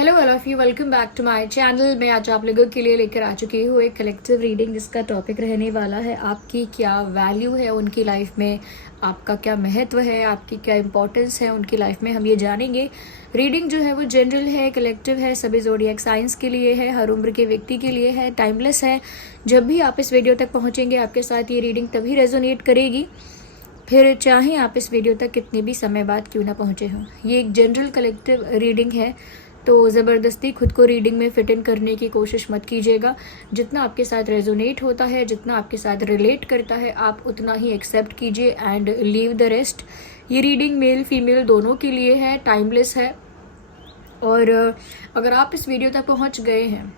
Hello all of you, welcome back to my channel. मैं आज आप लोगों के लिए लेकर आ चुकी हूँ एक कलेक्टिव रीडिंग जिसका टॉपिक रहने वाला है आपकी क्या वैल्यू है उनकी लाइफ में, आपका क्या महत्व है, आपकी क्या इंपॉर्टेंस है उनकी लाइफ में, हम ये जानेंगे। रीडिंग जो है वो जनरल है, कलेक्टिव है, सभी ज़ोडिएक साइंस के लिए है, हर उम्र के व्यक्ति के लिए है, टाइमलेस है। जब भी आप इस वीडियो तक पहुँचेंगे आपके साथ ये रीडिंग तभी रेजोनेट करेगी, फिर चाहे आप इस वीडियो तक कितने भी समय बाद क्यों ना पहुँचे हों। ये एक जनरल कलेक्टिव रीडिंग है, तो ज़बरदस्ती खुद को रीडिंग में फिट इन करने की कोशिश मत कीजिएगा। जितना आपके साथ रेजोनेट होता है, जितना आपके साथ रिलेट करता है, आप उतना ही एक्सेप्ट कीजिए एंड लीव द रेस्ट। ये रीडिंग मेल फीमेल दोनों के लिए है, टाइमलेस है। और अगर आप इस वीडियो तक पहुंच गए हैं,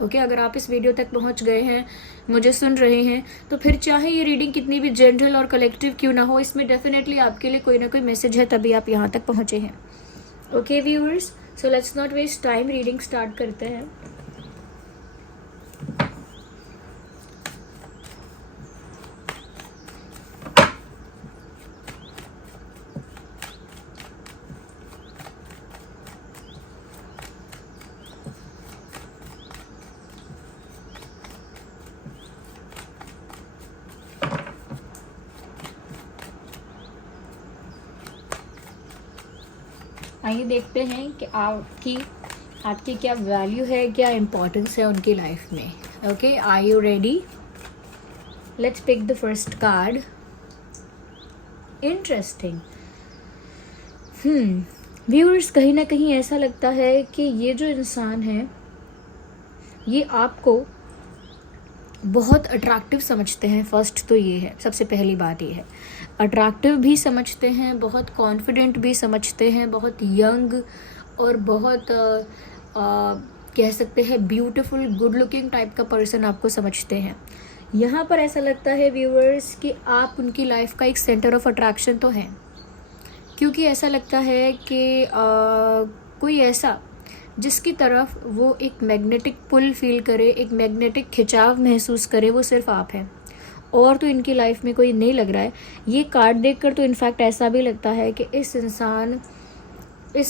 अगर आप इस वीडियो तक पहुंच गए हैं, मुझे सुन रहे हैं, तो फिर चाहे ये रीडिंग कितनी भी जनरल और कलेक्टिव क्यों ना हो, इसमें डेफिनेटली आपके लिए कोई ना कोई मैसेज है, तभी आप यहाँ तक पहुँचे हैं। Okay viewers, so let's not waste time, reading start करते हैं। आइए देखते हैं कि आपकी क्या वैल्यू है, क्या इम्पोर्टेंस है उनकी लाइफ में। Okay, are you ready? Let's pick the first card. Interesting. Viewers, कहीं ना कहीं ऐसा लगता है कि ये जो इंसान है ये आपको बहुत अट्रैक्टिव समझते हैं। फर्स्ट तो ये है, सबसे पहली बात ये है, अट्रैक्टिव भी समझते हैं, बहुत कॉन्फिडेंट भी समझते हैं, बहुत यंग और बहुत कह सकते हैं ब्यूटीफुल, गुड लुकिंग टाइप का पर्सन आपको समझते हैं। यहाँ पर ऐसा लगता है व्यूअर्स कि आप उनकी लाइफ का एक सेंटर ऑफ अट्रैक्शन तो हैं, क्योंकि ऐसा लगता है कि कोई ऐसा जिसकी तरफ वो एक मैग्नेटिक पुल फील करे, एक मैग्नेटिक खिंचाव महसूस करे, वो सिर्फ आप हैं और तो इनकी लाइफ में कोई नहीं लग रहा है। ये कार्ड देखकर तो इनफैक्ट ऐसा भी लगता है कि इस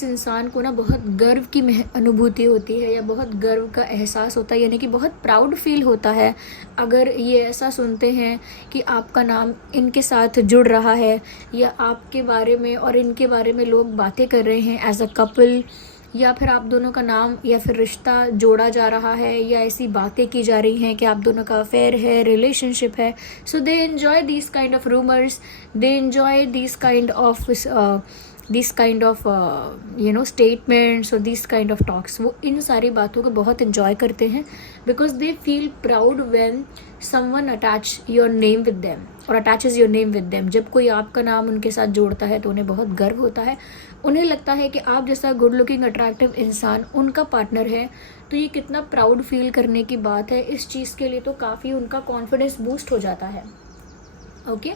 इंसान को ना बहुत गर्व की अनुभूति होती है, या बहुत गर्व का एहसास होता है, यानी कि बहुत प्राउड फील होता है अगर ये ऐसा सुनते हैं कि आपका नाम इनके साथ जुड़ रहा है, या आपके बारे में और इनके बारे में लोग बातें कर रहे हैं एज अ कपल, या फिर आप दोनों का नाम या फिर रिश्ता जोड़ा जा रहा है, या ऐसी बातें की जा रही हैं कि आप दोनों का अफेयर है, रिलेशनशिप है। So they enjoy this kind of rumours, they enjoy this kind of statements और दिस काइंड ऑफ टॉक्स। वो इन सारी बातों को बहुत एंजॉय करते हैं, because they feel proud when someone attach your name with them और attaches your name with them. जब कोई आपका नाम उनके साथ जोड़ता है तो उन्हें बहुत गर्व होता है। उन्हें लगता है कि आप जैसा गुड लुकिंग अट्रैक्टिव इंसान उनका पार्टनर है, तो ये कितना प्राउड फील करने की बात है। इस चीज़ के लिए तो काफ़ी उनका कॉन्फिडेंस बूस्ट हो जाता है। ओके,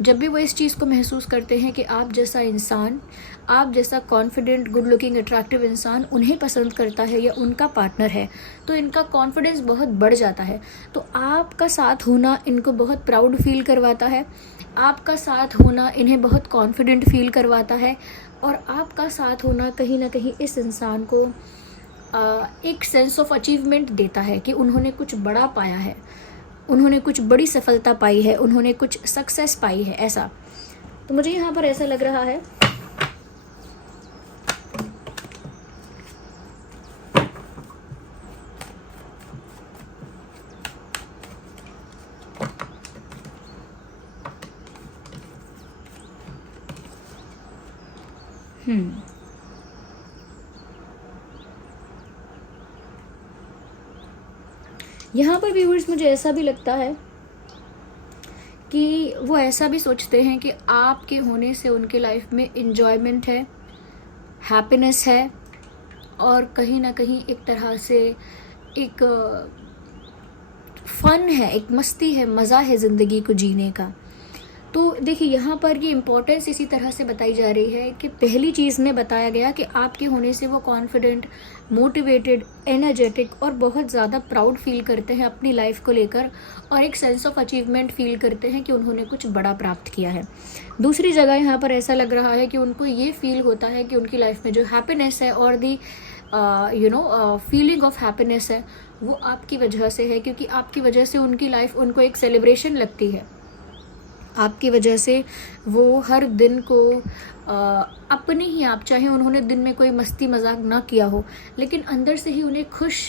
जब भी वो इस चीज़ को महसूस करते हैं कि आप जैसा इंसान, आप जैसा कॉन्फिडेंट, गुड लुकिंग, अट्रैक्टिव इंसान उन्हें पसंद करता है या उनका पार्टनर है, तो इनका कॉन्फिडेंस बहुत बढ़ जाता है। तो आपका साथ होना इनको बहुत प्राउड फील करवाता है, आपका साथ होना इन्हें बहुत कॉन्फिडेंट फील करवाता है, और आपका साथ होना कहीं ना कहीं इस इंसान को एक सेंस ऑफ अचीवमेंट देता है कि उन्होंने कुछ बड़ा पाया है, उन्होंने कुछ बड़ी सफलता पाई है, उन्होंने कुछ सक्सेस पाई है, ऐसा। तो मुझे यहाँ पर ऐसा लग रहा है यहाँ पर व्यूअर्स मुझे ऐसा भी लगता है कि वो ऐसा भी सोचते हैं कि आपके होने से उनके लाइफ में इंजॉयमेंट है, हैप्पीनेस है, और कहीं ना कहीं एक तरह से एक फन है, एक मस्ती है, मज़ा है ज़िंदगी को जीने का। तो देखिए, यहाँ पर ये इम्पोर्टेंस इसी तरह से बताई जा रही है कि पहली चीज़ में बताया गया कि आपके होने से वो कॉन्फिडेंट, मोटिवेटेड, एनर्जेटिक और बहुत ज़्यादा प्राउड फील करते हैं अपनी लाइफ को लेकर, और एक सेंस ऑफ अचीवमेंट फील करते हैं कि उन्होंने कुछ बड़ा प्राप्त किया है। दूसरी जगह यहाँ पर ऐसा लग रहा है कि उनको ये फील होता है कि उनकी लाइफ में जो हैप्पीनेस है और दी फीलिंग ऑफ हैप्पीनेस है वो आपकी वजह से है, क्योंकि आपकी वजह से उनकी लाइफ उनको एक सेलिब्रेशन लगती है। आपकी वजह से वो हर दिन को अपने ही आप, चाहे उन्होंने दिन में कोई मस्ती मजाक ना किया हो, लेकिन अंदर से ही उन्हें खुश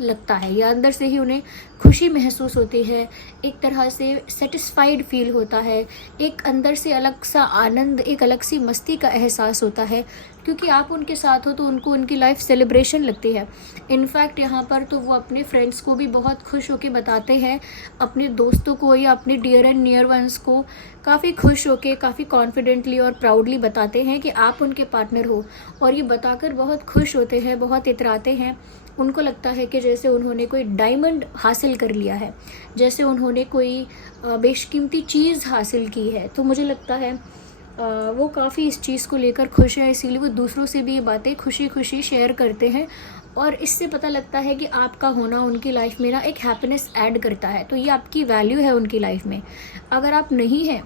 लगता है या अंदर से ही उन्हें खुशी महसूस होती है, एक तरह से सेटिस्फाइड फील होता है, एक अंदर से अलग सा आनंद, एक अलग सी मस्ती का एहसास होता है, क्योंकि आप उनके साथ हो तो उनको उनकी लाइफ सेलिब्रेशन लगती है। इनफैक्ट यहाँ पर तो वो अपने फ्रेंड्स को भी बहुत खुश होकर बताते हैं, अपने दोस्तों को या अपने डियर एंड नियर वंस को काफ़ी खुश होकर, काफ़ी कॉन्फिडेंटली और प्राउडली बताते हैं कि आप उनके पार्टनर हो, और ये बताकर बहुत खुश होते हैं, बहुत इतराते हैं। उनको लगता है कि जैसे उन्होंने कोई डायमंड हासिल कर लिया है, जैसे उन्होंने कोई बेशकीमती चीज़ हासिल की है। तो मुझे लगता है वो काफ़ी इस चीज़ को लेकर खुश हैं, इसीलिए वो दूसरों से भी ये बातें खुशी खुशी शेयर करते हैं, और इससे पता लगता है कि आपका होना उनकी लाइफ में ना एक हैप्पीनेस ऐड करता है। तो ये आपकी वैल्यू है उनकी लाइफ में। अगर आप नहीं हैं,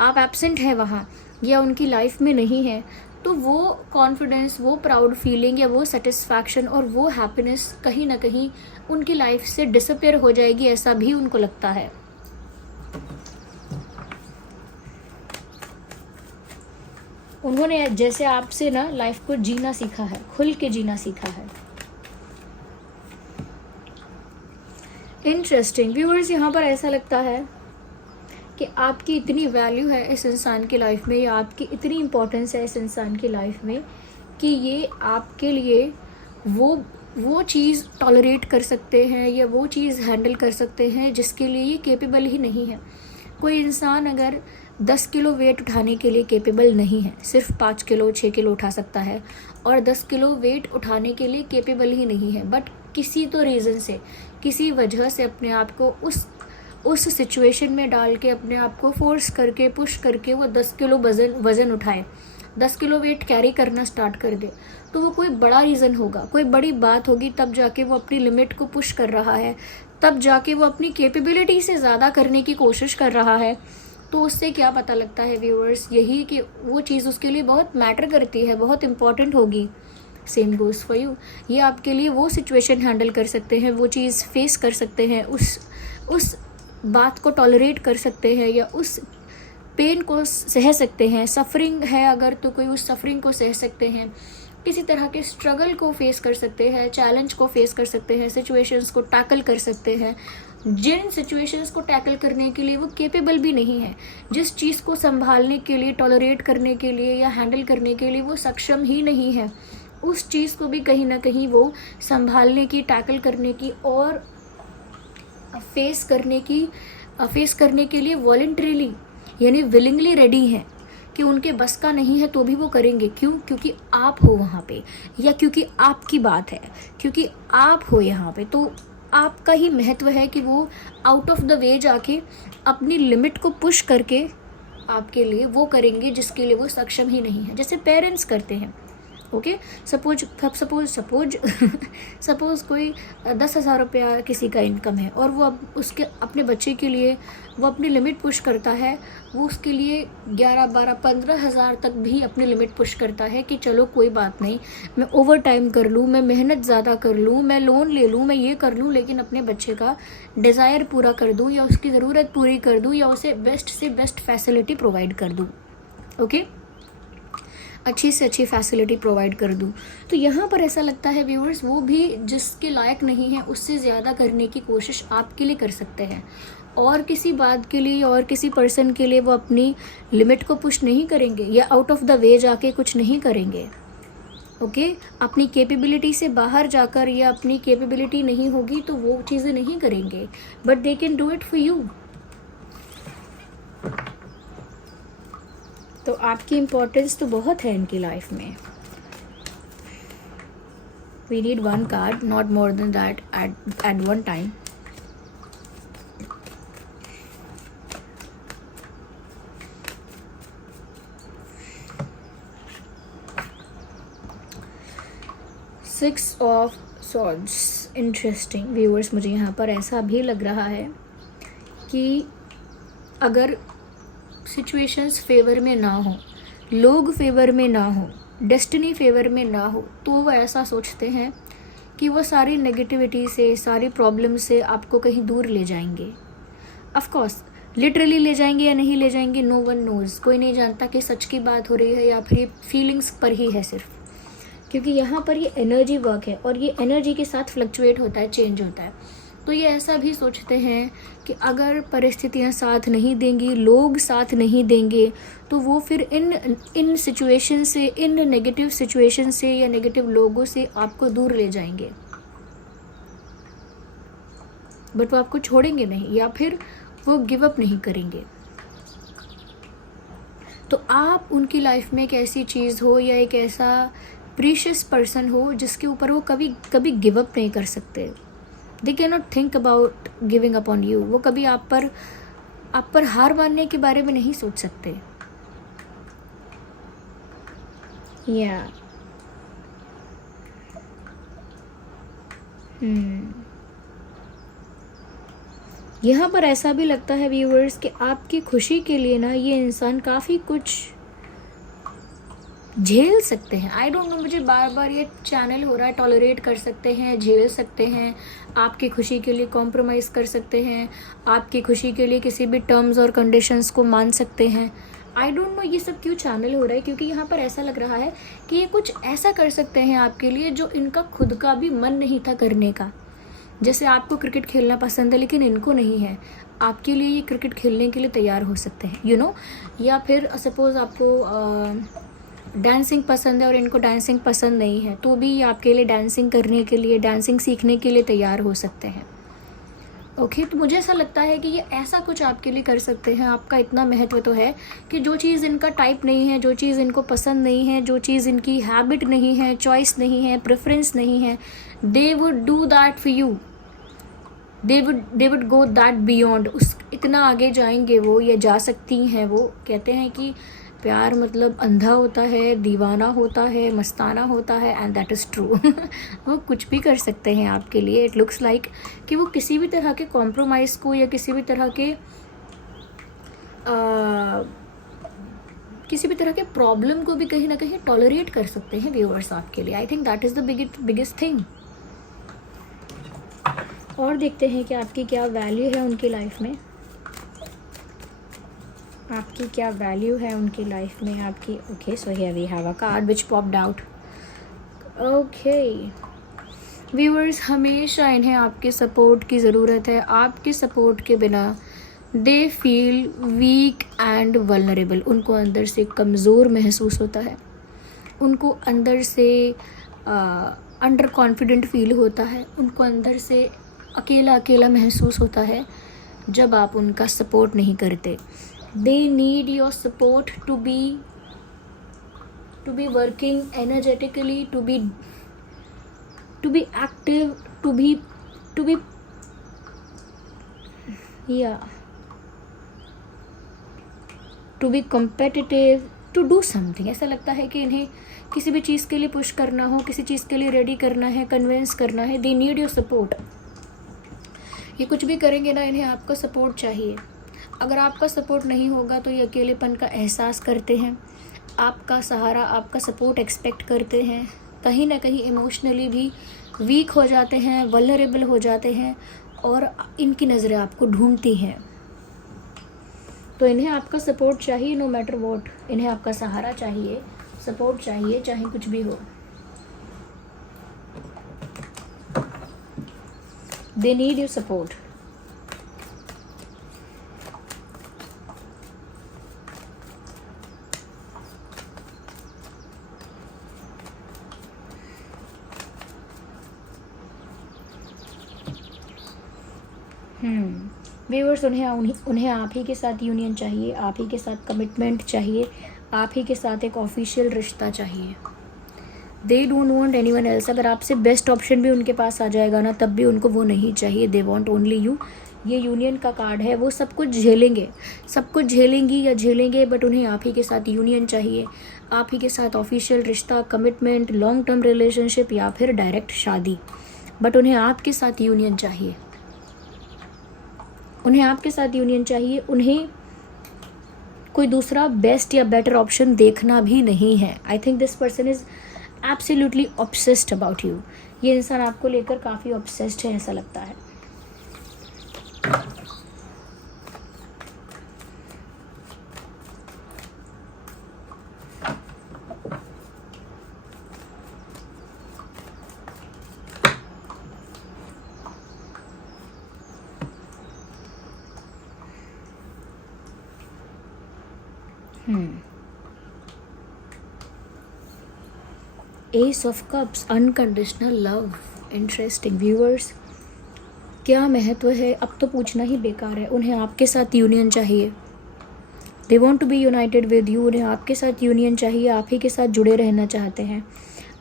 आप एब्सेंट हैं वहाँ या उनकी लाइफ में नहीं हैं, तो वो कॉन्फिडेंस, वो प्राउड फीलिंग या वो सेटिस्फैक्शन और वो हैप्पीनेस कहीं ना कहीं उनकी लाइफ से डिसअपियर हो जाएगी, ऐसा भी उनको लगता है। उन्होंने जैसे आपसे ना लाइफ को जीना सीखा है, खुल के जीना सीखा है। इंटरेस्टिंग व्यूअर्स, यहाँ पर ऐसा लगता है कि आपकी इतनी वैल्यू है इस इंसान की लाइफ में, या आपकी इतनी इम्पोर्टेंस है इस इंसान की लाइफ में कि ये आपके लिए वो चीज़ टॉलरेट कर सकते हैं या वो चीज़ हैंडल कर सकते हैं जिसके लिए ये केपेबल ही नहीं है। कोई इंसान अगर 10 किलो वेट उठाने के लिए केपेबल नहीं है, सिर्फ 5 किलो 6 किलो उठा सकता है, और 10 किलो वेट उठाने के लिए केपेबल ही नहीं है, बट किसी तो रीज़न से, किसी वजह से अपने आप को उस सिचुएशन में डाल के, अपने आप को फोर्स करके, पुश करके वो 10 किलो वज़न उठाए, 10 किलो वेट कैरी करना स्टार्ट कर दे, तो वो कोई बड़ा रीज़न होगा, कोई बड़ी बात होगी, तब जाके वो अपनी लिमिट को पुश कर रहा है, तब जाके वो अपनी कैपेबिलिटी से ज़्यादा करने की कोशिश कर रहा है। तो उससे क्या पता लगता है व्यूअर्स, यही कि वो चीज़ उसके लिए बहुत मैटर करती है, बहुत इंपॉर्टेंट होगी। Same goes for you. ये आपके लिए वो सिचुएशन हैंडल कर सकते हैं, वो चीज़ फेस कर सकते हैं, उस बात को टॉलरेट कर सकते हैं, या उस पेन को सह सकते हैं। सफरिंग है अगर, तो कोई उस सफरिंग को सह सकते हैं, किसी तरह के स्ट्रगल को फेस कर सकते हैं, चैलेंज को फेस कर सकते हैं, सिचुएशंस को टैकल कर सकते हैं जिन सिचुएशंस को टैकल करने के लिए वो केपेबल भी नहीं है, जिस चीज़ को संभालने के लिए, टॉलरेट करने के लिए या हैंडल करने के लिए वो सक्षम ही नहीं है, उस चीज़ को भी कहीं ना कहीं वो संभालने की, टैकल करने की और फेस करने के लिए वॉलंटरीली यानी विलिंगली रेडी हैं कि उनके बस का नहीं है तो भी वो करेंगे। क्यों? क्योंकि आप हो वहाँ पे, या क्योंकि आपकी बात है, क्योंकि आप हो यहाँ पे, तो आपका ही महत्व है कि वो आउट ऑफ द वे जाके अपनी लिमिट को पुश करके आपके लिए वो करेंगे जिसके लिए वो सक्षम ही नहीं है, जैसे पेरेंट्स करते हैं। ओके, सपोज कोई 10,000 रुपया किसी का इनकम है और वो अब उसके अपने बच्चे के लिए वो अपनी लिमिट पुश करता है, वो उसके लिए 11, 12, 15,000 तक भी अपनी लिमिट पुश करता है कि चलो कोई बात नहीं, मैं ओवर टाइम कर लूँ, मैं मेहनत ज़्यादा कर लूँ, मैं लोन ले लूँ, मैं ये कर लूँ, लेकिन अपने बच्चे का डिज़ायर पूरा कर दूँ या उसकी ज़रूरत पूरी कर दूँ या उसे बेस्ट से बेस्ट फैसिलिटी प्रोवाइड कर दूँ। ओके, अच्छी से अच्छी फैसिलिटी प्रोवाइड कर दूँ। तो यहाँ पर ऐसा लगता है व्यूअर्स, वो भी जिसके लायक नहीं है उससे ज़्यादा करने की कोशिश आपके लिए कर सकते हैं, और किसी बात के लिए और किसी पर्सन के लिए वो अपनी लिमिट को पुश नहीं करेंगे या आउट ऑफ द वे जाके कुछ नहीं करेंगे। ओके, अपनी कैपेबिलिटी से बाहर जाकर या अपनी कैपेबिलिटी नहीं होगी तो वो चीज़ें नहीं करेंगे, but they can do it for you. तो आपकी इम्पोर्टेंस तो बहुत है इनकी लाइफ में। We need one card, not more than that at one time. Six of swords, interesting viewers, मुझे यहाँ पर ऐसा भी लग रहा है कि अगर सिचुएशंस फेवर में ना हो, लोग फेवर में ना हो, डेस्टिनी फेवर में ना हो तो वो ऐसा सोचते हैं कि वो सारी नेगेटिविटी से, सारी प्रॉब्लम से आपको कहीं दूर ले जाएंगे। ऑफ कोर्स लिटरली ले जाएंगे या नहीं ले जाएंगे, नो वन नोज, कोई नहीं जानता कि सच की बात हो रही है या फिर ये फीलिंग्स पर ही है सिर्फ, क्योंकि यहाँ पर ये एनर्जी वर्क है और ये एनर्जी के साथ फ्लक्चुएट होता है, चेंज होता है। तो ये ऐसा भी सोचते हैं कि अगर परिस्थितियाँ साथ नहीं देंगी, लोग साथ नहीं देंगे, तो वो फिर इन सिचुएशन से, इन नेगेटिव सिचुएशन से या नेगेटिव लोगों से आपको दूर ले जाएंगे, बट वो आपको छोड़ेंगे नहीं या फिर वो गिव अप नहीं करेंगे। तो आप उनकी लाइफ में एक ऐसी चीज़ हो या एक ऐसा प्रीशियस पर्सन हो जिसके ऊपर वो कभी गिव अप नहीं कर सकते। They can not think about giving up on you. वो कभी आप पर हार मानने के बारे में नहीं सोच सकते। या यहाँ पर ऐसा भी लगता है व्यूअर्स कि आपकी खुशी के लिए ना ये इंसान काफ़ी कुछ झेल सकते हैं। आई डोंट नो, मुझे बार बार ये चैनल हो रहा है, टॉलरेट कर सकते हैं, झेल सकते हैं, आपकी खुशी के लिए कॉम्प्रोमाइज़ कर सकते हैं, आपकी खुशी के लिए किसी भी टर्म्स और कंडीशंस को मान सकते हैं। आई डोंट नो ये सब क्यों चैनल हो रहा है, क्योंकि यहाँ पर ऐसा लग रहा है कि ये कुछ ऐसा कर सकते हैं आपके लिए जो इनका खुद का भी मन नहीं था करने का। जैसे आपको क्रिकेट खेलना पसंद है लेकिन इनको नहीं है, आपके लिए ये क्रिकेट खेलने के लिए तैयार हो सकते हैं, यू नो। या फिर सपोज़ आपको डांसिंग पसंद है और इनको डांसिंग पसंद नहीं है, तो भी ये आपके लिए डांसिंग करने के लिए, डांसिंग सीखने के लिए तैयार हो सकते हैं। ओके, तो मुझे ऐसा लगता है कि ये ऐसा कुछ आपके लिए कर सकते हैं। आपका इतना महत्व तो है कि जो चीज़ इनका टाइप नहीं है, जो चीज़ इनको पसंद नहीं है, जो चीज़ इनकी हैबिट नहीं है, चॉइस नहीं है, प्रेफरेंस नहीं है, they would do that for you. They would go that beyond. उस इतना आगे जाएंगे वो, या जा सकती हैं वो। कहते हैं कि प्यार मतलब अंधा होता है, दीवाना होता है, मस्ताना होता है, एंड दैट इज़ ट्रू। वो कुछ भी कर सकते हैं आपके लिए। इट लुक्स लाइक कि वो किसी भी तरह के कॉम्प्रोमाइज़ को या किसी भी तरह के प्रॉब्लम को भी कहीं ना कहीं टॉलरेट कर सकते हैं व्यूअर्स आपके लिए। I think that is the biggest thing. और देखते हैं कि आपकी क्या वैल्यू है उनकी लाइफ में। आपकी क्या वैल्यू है उनकी लाइफ में आपकी। Okay, so here we have a card which popped out. Okay viewers, हमेशा इन्हें आपके सपोर्ट की ज़रूरत है। आपके सपोर्ट के बिना they feel weak and vulnerable. उनको अंदर से कमज़ोर महसूस होता है, उनको अंदर से अंडर कॉन्फिडेंट फील होता है, उनको अंदर से अकेला अकेला महसूस होता है जब आप उनका सपोर्ट नहीं करते। They need your support to be working energetically, to be active, to be competitive, to do something। ऐसा लगता है कि इन्हें किसी भी चीज़ के लिए पुश करना हो, किसी चीज़ के लिए रेडी करना है, कन्विंस करना है। They need your support। ये कुछ भी करेंगे ना, इन्हें आपका सपोर्ट चाहिए। अगर आपका सपोर्ट नहीं होगा तो ये अकेलेपन का एहसास करते हैं, आपका सहारा, आपका सपोर्ट एक्सपेक्ट करते हैं। कहीं ना कहीं इमोशनली भी वीक हो जाते हैं, वल्नरेबल हो जाते हैं, और इनकी नज़रें आपको ढूंढती हैं। तो इन्हें आपका सपोर्ट चाहिए, नो मैटर व्हाट। इन्हें आपका सहारा चाहिए, सपोर्ट चाहिए, चाहे कुछ भी हो। They need your support. Viewers, उन्हें आप ही के साथ यूनियन चाहिए, आप ही के साथ कमिटमेंट चाहिए, आप ही के साथ एक ऑफिशियल रिश्ता चाहिए। दे डोंट वांट एनीवन एल्स। अगर आपसे बेस्ट ऑप्शन भी उनके पास आ जाएगा ना, तब भी उनको वो नहीं चाहिए। They want only you. ये यूनियन का कार्ड है। वो सब कुछ झेलेंगे, सब कुछ झेलेंगी या झेलेंगे, बट उन्हें आप ही के साथ यूनियन चाहिए, आप ही के साथ ऑफिशियल रिश्ता, कमिटमेंट, लॉन्ग टर्म रिलेशनशिप या फिर डायरेक्ट शादी, बट उन्हें आपके साथ यूनियन चाहिए। उन्हें आपके साथ यूनियन चाहिए। उन्हें कोई दूसरा बेस्ट या बेटर ऑप्शन देखना भी नहीं है. I think this person is absolutely obsessed about you. ये इंसान आपको लेकर काफ़ी ऑब्सेस्ड है, ऐसा लगता है. S of cups, unconditional love. Interesting. Viewers, क्या महत्व है अब तो पूछना ही बेकार है. उन्हें आपके साथ यूनियन चाहिए. They want to be united with you. उन्हें आपके साथ यूनियन चाहिए, आप ही के साथ जुड़े रहना चाहते हैं.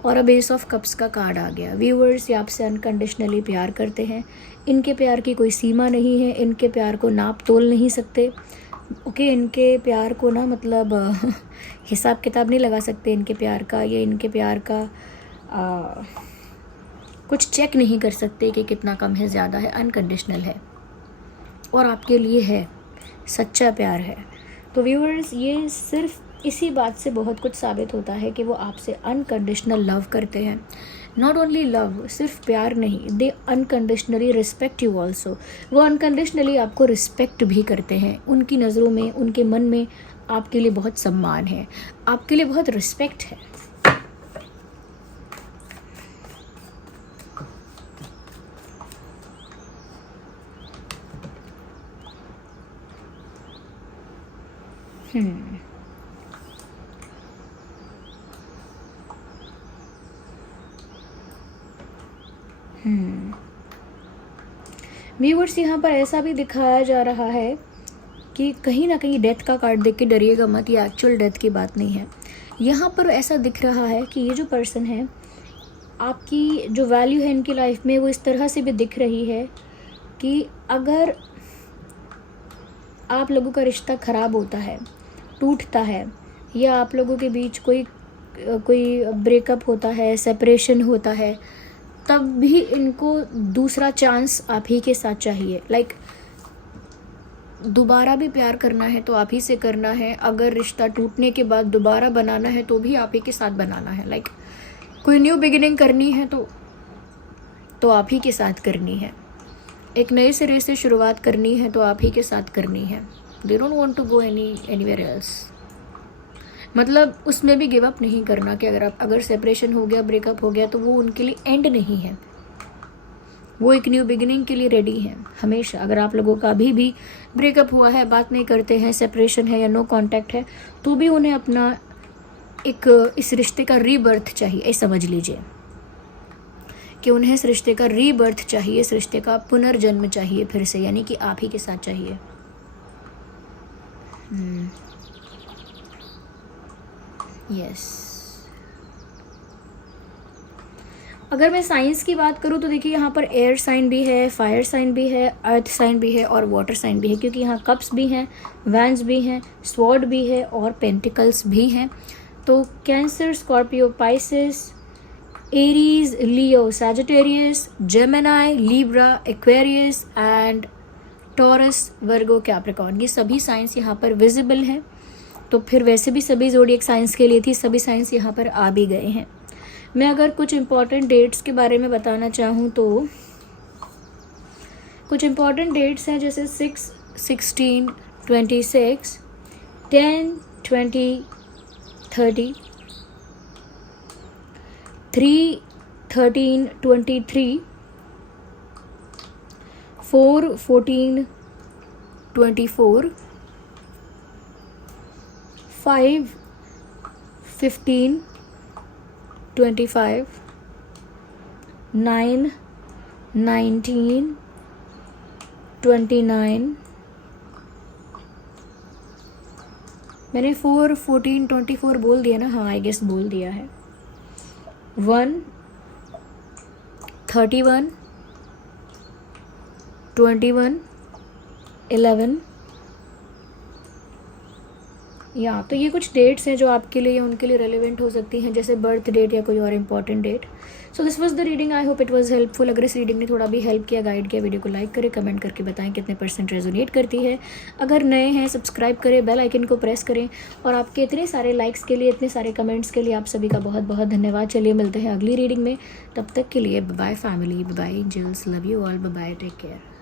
और अब एस ऑफ कप्स का कार्ड आ गया. व्यूअर्स, ये आपसे अनकंडीशनली प्यार करते हैं. इनके प्यार की कोई सीमा नहीं है. इनके प्यार को नाप तोल नहीं सकते. ओके, इनके प्यार को ना मतलब हिसाब किताब नहीं लगा सकते इनके प्यार का. ये इनके प्यार का कुछ चेक नहीं कर सकते कि कितना कम है, ज़्यादा है. अनकंडीशनल है और आपके लिए है, सच्चा प्यार है. तो व्यूअर्स, ये सिर्फ इसी बात से बहुत कुछ साबित होता है कि वो आपसे अनकंडीशनल लव करते हैं. नॉट ओनली लव, सिर्फ प्यार नहीं, दे अनकंडीशनली रिस्पेक्ट यू ऑल्सो. वो अनकंडीशनली आपको रिस्पेक्ट भी करते हैं. उनकी नज़रों में, उनके मन में आपके लिए बहुत सम्मान है, आपके लिए बहुत रिस्पेक्ट है. व्यूअर्स, यहाँ पर ऐसा भी दिखाया जा रहा है कि कहीं ना कहीं डेथ का कार्ड देख के डरिएगा मत. ये एक्चुअल डेथ की बात नहीं है. यहाँ पर ऐसा दिख रहा है कि ये जो पर्सन है, आपकी जो वैल्यू है इनकी लाइफ में, वो इस तरह से भी दिख रही है कि अगर आप लोगों का रिश्ता ख़राब होता है, टूटता है, या आप लोगों के बीच कोई ब्रेकअप होता है, सेपरेशन होता है, तब भी इनको दूसरा चांस आप ही के साथ चाहिए. लाइक दोबारा भी प्यार करना है तो आप ही से करना है. अगर रिश्ता टूटने के बाद दोबारा बनाना है तो भी आप ही के साथ बनाना है. लाइक कोई न्यू बिगिनिंग करनी है तो आप ही के साथ करनी है. एक नए सिरे से शुरुआत करनी है तो आप ही के साथ करनी है. They don't want to go anywhere else. मतलब उसमें भी गिव अप नहीं करना कि अगर सेपरेशन हो गया, ब्रेकअप हो गया, तो वो उनके लिए एंड नहीं है. वो एक न्यू बिगिनिंग के लिए रेडी हैं हमेशा. अगर आप लोगों का अभी भी ब्रेकअप हुआ है, बात नहीं करते हैं, सेपरेशन है या नो कांटेक्ट है, तो भी उन्हें अपना इस रिश्ते का रीबर्थ चाहिए. ऐसा समझ लीजिए कि उन्हें इस रिश्ते का रीबर्थ चाहिए, इस रिश्ते का पुनर्जन्म चाहिए फिर से, यानी कि आप ही के साथ चाहिए. यस. अगर मैं साइंस की बात करूँ तो देखिए, यहाँ पर एयर साइन भी है, फायर साइन भी है, अर्थ साइन भी है और वाटर साइन भी है, क्योंकि यहाँ कप्स भी हैं, वैंस भी हैं, स्वॉर्ड भी है और पेंटिकल्स भी हैं. तो cancer, Scorpio, Pisces, Aries, Leo, Sagittarius, Gemini, Libra, Aquarius and taurus, Virgo, Capricorn, ये सभी साइंस यहाँ पर विजिबल हैं. तो फिर वैसे भी सभी ज़ोडिएक साइंस के लिए थी, सभी साइंस यहाँ पर आ भी गए हैं. मैं अगर कुछ इम्पॉर्टेंट डेट्स के बारे में बताना चाहूँ तो कुछ इम्पॉर्टेंट डेट्स हैं, जैसे 6, 16, 26, 10, 20, 30, 3, 13, 23, 4, 14, 24, 5, 15, 25, 9, 19, 29. मैंने 4, 14, 24 बोल दिया ना? हाँ, आई गेस बोल दिया है. 1, 31, 21, 11, या तो ये कुछ डेट्स हैं जो आपके लिए या उनके लिए रेलिवेंट हो सकती हैं, जैसे बर्थ डेट या कोई और important date. So this was the reading. I hope it was helpful. अगर इस रीडिंग ने थोड़ा भी हेल्प किया, गाइड किया, वीडियो को लाइक करें, कमेंट करके बताएं कितने % रेजोनेट करती है. अगर नए हैं सब्सक्राइब करें, बेल आइकन को प्रेस करें. और आपके इतने सारे लाइक्स के लिए, इतने सारे कमेंट्स के लिए आप सभी का बहुत बहुत धन्यवाद. चलिए मिलते हैं अगली रीडिंग में. तब तक के लिए bye bye family, bye bye angels, love you all, bye bye, take care.